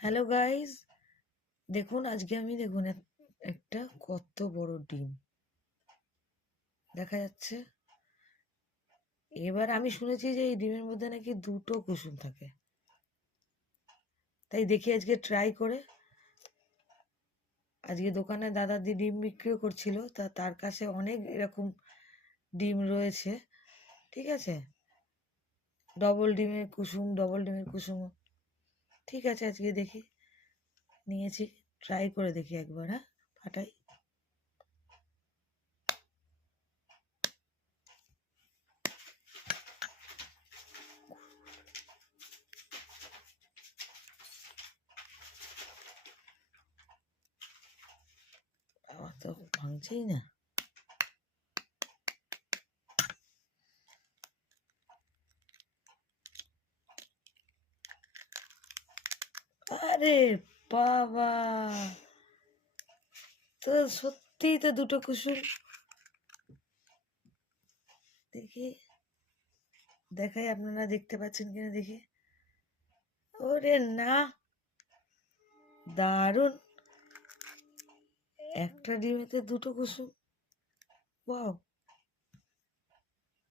Hello guys, দেখুন আজকে আমি একটা কত বড় ডিম দেখা যাচ্ছে। এবার আমি শুনেছি যে এই ডিমের মধ্যে নাকি দুটো কুসুম থাকে, তাই দেখি আজকে ট্রাই করে। আজকে দোকানে দাদাদি ডিম বিক্রিও করছিল, তার কাছে অনেক এরকম ডিম রয়েছে। ঠিক আছে, ডবল ডিমের কুসুম। ঠিক আছে, আজকে দেখি, নিয়েছি, ট্রাই করে দেখি একবার। হ্যাঁ, ফাটাই। আমার তো ভাঙছেই না। আরে বাবা, তো সত্যিই তো দুটো কুসুম। দেখি, দেখাই, আপনারা দেখতে পাচ্ছেন কিনা দেখি। ওরে না, দারুণ! একটা ডিমেতে দুটো কুসুম। ওয়াও!